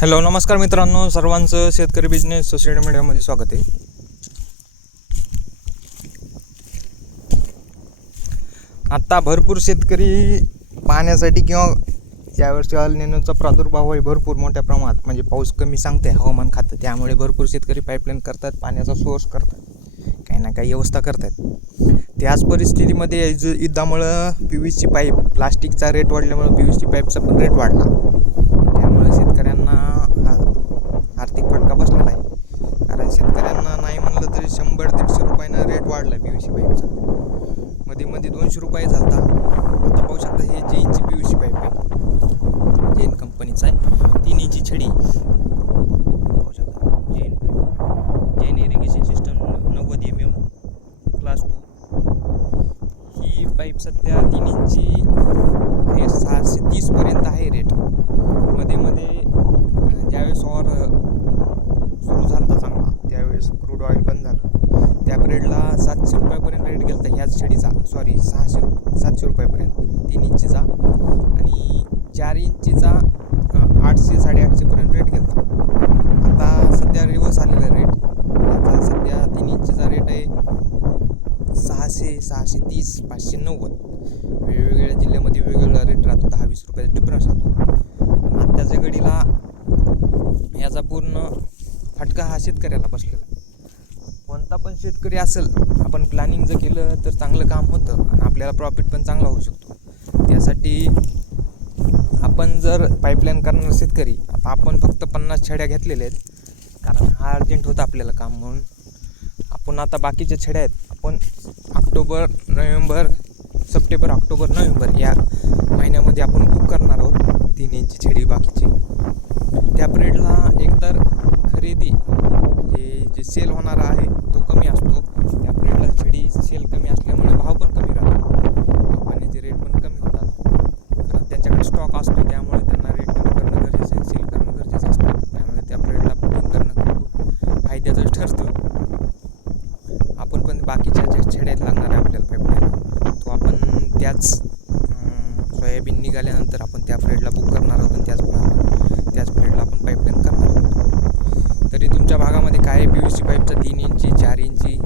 Hello नमस्कार मित्रांनो, सर्वांचं शेतकरी बिझनेस सोसायटी मीडियामध्ये स्वागत आहे. आत्ता भरपूर शेतकरी पाण्यासाठी किंवा यावर्षी अल निनोचा प्रादुर्भाव आहे भरपूर मोठ्या प्रमाणात, म्हणजे पाऊस कमी सांगते हवामान खातं, त्यामुळे भरपूर शेतकरी पाईपलाईन करतात, पाण्याचा सोर्स करतात, काही ना काही व्यवस्था करतात. त्याच परिस्थितीमध्ये युद्धामुळं PVC पाईप प्लास्टिकचा रेट वाढल्यामुळे PVC पाईपचा पण रेट वाढला. त्यामुळे शेतकऱ्यांना आर्थिक फटका बसलेला आहे. कारण शेतकऱ्यांना नाही म्हणलं तरी 100-150 रुपयानं रेट वाढला PVC पाईपचा. मध्ये 200 रुपये झाला. आता पाहू शकता, हे जैनची PVC पाईप आहे, जैन कंपनीचा आहे, 3 इंची छडी. पाहू शकता Jain pipe, Jain irrigation system 90 mm class 2. ही पाईप सध्या 3 इंची हे 630 पर्यंत आहे रेट. मध्ये ज्यावेळेस वॉर सुरू झाला चांगला, त्यावेळेस क्रूड ऑइल बंद झालं, त्या पिरियडला 700 रुपयापर्यंत रेट गेला ह्याच छडीचा. 700 रुपयापर्यंत 3 इंचीचा, आणि 4 इंचीचा 800-850 पर्यंत रेट गेला. आता सध्या रिवर्स आलेला रेट. आता सध्या 3 इंचीचा रेट आहे 600, 630, 590. वेगवेगळ्या जिल्ह्यामध्ये वेगवेगळा रेट राहतो, 10-20 रुपयाचा डिफरन्स राहतो. पण आत्ताच्या घडीला याचा पूर्ण फटका हा शेतकऱ्याला बसलेला. कोणता पण शेतकरी असेल, आपण प्लॅनिंग जर केलं तर चांगलं काम होतं आणि आपल्याला प्रॉफिट पण चांगला होऊ शकतो. त्यासाठी आपण जर पाईपलाईन करणार शेतकरी, आता आपण फक्त 50 छड्या घेतलेल्या आहेत, कारण हा अर्जंट होता आपल्याला काम म्हणून. आपण आता बाकीच्या छड्या आहेत, आपण October, November, September, October, November या महिन्यामध्ये आपण बुक करणार आहोत 3 इंची छडी बाकीची. त्या पिरियडला एकतर खरेदी म्हणजे जे सेल होणारा आहे तो कमी असतो. त्या पिरियडला छडी सेल कमी असल्यामुळे भाव पण कमी राहतो, कंपनीचे रेट पण कमी होतात, कारण त्यांच्याकडे स्टॉक असतो. त्यामुळे त्यांना रेट कमी करणं गरजेचं आहे, सेल करणं गरजेचं असतं. त्यामुळे त्या पिरियडला बुकिंग करणं खूप फायद्याचं ठरतं. आपण पण बाकीच्या ज्या छड्यात लागणार आहे आपल्याला पाईपलाईनला, तो आपण त्याच सोयाबीन निघाल्यानंतर आपण त्या पिरियडला बुक करणार आहोत, आणि त्याच पिरियडला आपण पाईपलाईन करणार आहोत. तरी तुमच्या भागामध्ये काय PVC पाईपचा 3 इंची, 4 इंची